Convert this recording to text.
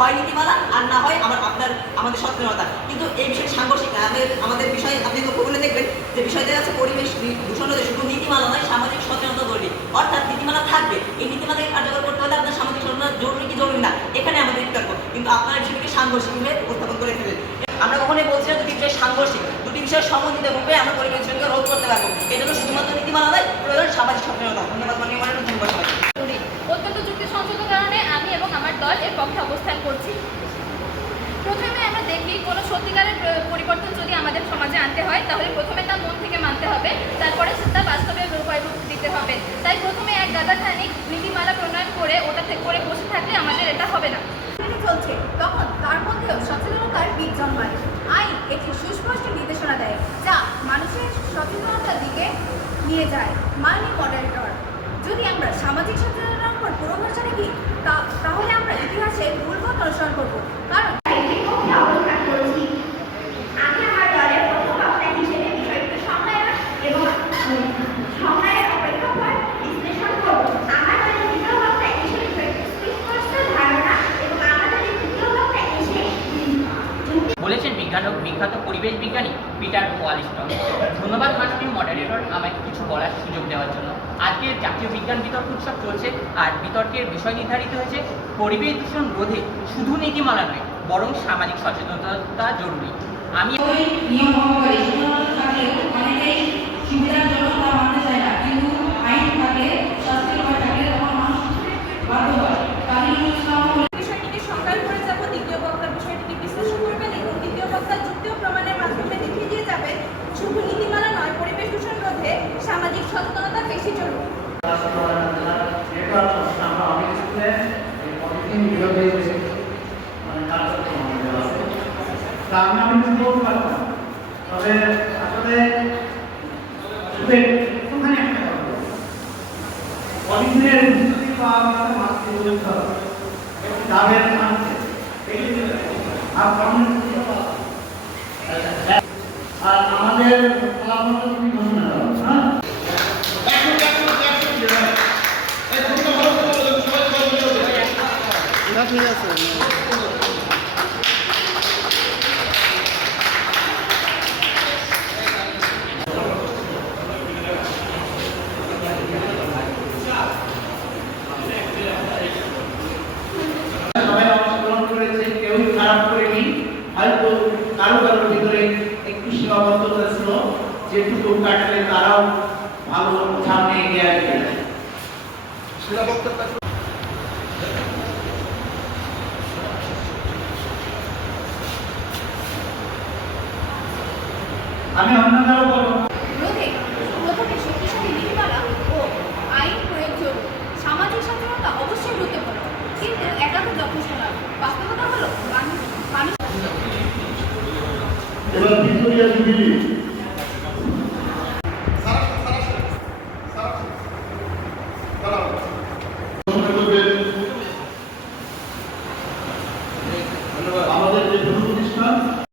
হয় নীতিমালা আর না হয় আমার আপনার, আমাদের সচেতনতা কিন্তু এই বিষয়ে সাংঘর্ষিক, আমাদের আমাদের বিষয়ে, আপনি লক্ষ্য করলে দেখবেন যে বিষয়টা আছে পরিবেশ দূষণ রোধে শুধু নীতিমালা নয়, সামাজিক সচেতনতা জরুরি অর্থাৎ নীতিমালা থাকবে। এই নীতিমালাকে কার্যকর করতে হলে আপনার সামাজিক সচেতনতা জরুরি কি জরুরি না, এখানে আমাদের বিতর্ক কিন্তু আপনারা বিষয়টিকে সাংঘর্ষিকভাবে উপস্থাপন করে ফেলেন আমরা কখনোই বলছি না দুটি বিষয় সাংঘর্ষিক, দুটি বিষয় সমন্বিত রূপে আমরা পরিবেশ দূষণকে রোধ করতে পারব। এজন্য শুধুমাত্র নীতিমালা নয়, প্রয়োজন সামাজিক সচেতনতা। ধন্যবাদ মহামান্য ধন্যবাদ। করি। অত্যন্ত যুক্তিসঙ্গত কারণে আমি এবং আমার দল এর পক্ষে অবস্থান করছি। আমরা কোনো সত্যিকারের পরিবর্তন যদি আমাদের সমাজে আনতে হয়, তাহলে প্রথমে তা মন থেকে মানতে হবে, তারপরে তা বাস্তবে রূপ দিতে হবে। তাই প্রথমে এক গাদাখানিক নীতিমালা প্রণয়ন করে ওটা করে বসে থাকলে আমাদের এটা হবে না। চলছে। তখন তার মধ্যেও সচেতনতার বীজ জন্মায়। আইন একটি সুস্পষ্ট নির্দেশনা দেয়, যা মানুষের সচেতনতার দিকে নিয়ে যায়। Money moderator. যদি আমরা সামাজিক সচেতনতার উপর পুরো রাখি, তা- তাহলে আমরা ইতিহাসে মূল পথ অনুসরণ করব কারণ আমি আমার দলের প্রথম বক্তা হিসেবে বিষয়টি সংজ্ঞায়ন এবং সংজ্ঞায়ন অপেক্ষাপর বিশ্লেষণ করব আমার দলের দ্বিতীয় বক্তা এসে বিষয়টি সুস্পষ্ট ধারণা এবং আমার দলের তৃতীয় বক্তা এসে বলেছেন বিজ্ঞান ও বিখ্যাত পরিবেশ বিজ্ঞানী পিটার ওয়ালিস্টন। ধন্যবাদ, মাননীয় মডারেটর আমাকে কিছু বলার সুযোগ দেওয়ার জন্য। আজকের জাতীয় বিজ্ঞান বিতর্ক উৎসব চলছে আর বিতর্কের বিষয় নির্ধারিত হয়েছে পরিবেশ দূষণ রোধে শুধু নীতিমালা নয়, বরং সামাজিক সচেতনতা জরুরি। আমি নিয়ম অনেকেই সুবিধার তা মানতে চায় না কিন্তু আইন থাকলে শাস্তির ভয় থাকলে তখন মানুষ বাধ্য হয় কাহিনী ইসলাম হলো বিষয়টিকে সংজ্ঞায়ন করে যাব দ্বিতীয় বক্তা বিষয়টিকে বিশ্লেষণ করবেন এবং তৃতীয় বক্তা যুক্তি ও প্রমাণের মাধ্যমে দেখিয়ে দিয়ে যাবেন শুধু নীতিমালা নয় পরিবেশ দূষণ রোধে সামাজিক সচেতনতা বেশি জরুরি আমরা অনেক কিছুতে অনেকদিন বিরোধী হয়েছে মানে কার্যক্রম আমাদের আছে তা আমি একটা কথা বলব। পলিথিনের বিদ্যুৎ পাওয়া আর আমাদের ফলাফলটা তুমি ঘোষণা করো হ্যাঁ খারাপ করেনি। হয়তো কারও কারোর ভিতরে একটু সীমাবদ্ধতা ছিল যেটুকু কাটলে তারাও আমি অন্য কারও বলব রোধে প্রথমে শক্তিশালী নীতিমালা ও আইন প্রয়োগ জরুরি সামাজিক সচেতনতা অবশ্যই গুরুত্বপূর্ণ। কিন্তু একা তো যথেষ্ট নয় বাস্তবতা হলো মানুষ মানুষ এবার ভিক্টোরিয়া জুবিলি